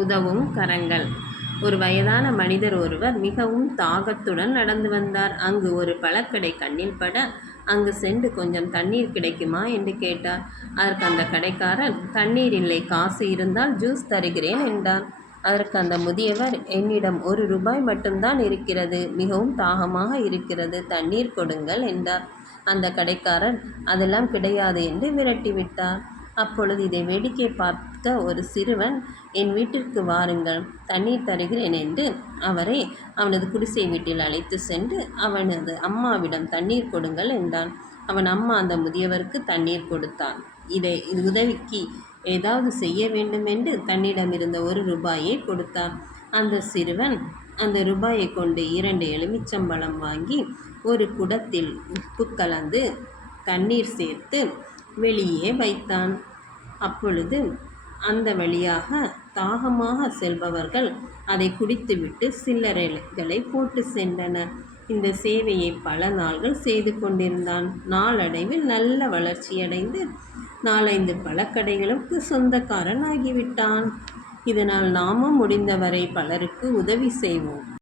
உதவும் கரங்கள். ஒரு வயதான மனிதர் ஒருவர் மிகவும் தாகத்துடன் நடந்து வந்தார். அங்கு ஒரு பழக்கடை கண்ணில் பட, அங்கு சென்று கொஞ்சம் தண்ணீர் கிடைக்குமா என்று கேட்டார். அதற்கு அந்த கடைக்காரர், தண்ணீர் இல்லை, காசு இருந்தால் ஜூஸ் தருகிறேன் என்றார். அதற்கு அந்த முதியவர், என்னிடம் ₹1 மட்டும்தான் இருக்கிறது, மிகவும் தாகமாக இருக்கிறது, தண்ணீர் கொடுங்கள் என்றார். அந்த கடைக்காரர், அதெல்லாம் கிடையாது என்று விரட்டிவிட்டார். அப்பொழுது இதை வேடிக்கை பார்த்த ஒரு சிறுவன், என் வீட்டிற்கு வாருங்கள், தண்ணீர் தருகிறேன் என்று அவரை அவனது குடிசை வீட்டில் அழைத்து சென்று அவனது அம்மாவிடம் தண்ணீர் கொடுங்கள் என்றான். அவன் அம்மா அந்த முதியவருக்கு தண்ணீர் கொடுத்தான். இது உதவிக்கு ஏதாவது செய்ய வேண்டும் என்று தன்னிடமிருந்த ₹1 கொடுத்தான். அந்த சிறுவன் அந்த ரூபாயை கொண்டு 2 எலுமிச்சம்பழம் வாங்கி ஒரு குடத்தில் உப்பு கலந்து தண்ணீர் சேர்த்து வெளியே வைத்தான். அப்பொழுது அந்த வழியாக தாகமாக செல்பவர்கள் அதை குடித்துவிட்டு சில்லறைகளை போட்டு சென்றனர். இந்த சேவையை பல நாள்கள் செய்து கொண்டிருந்தான். நாளடைவில் நல்ல வளர்ச்சியடைந்து 4-5 பழக்கடைகளுக்கு சொந்தக்காரன் ஆகிவிட்டான். இதனால் நாமும் முடிந்தவரை பலருக்கு உதவி செய்வோம்.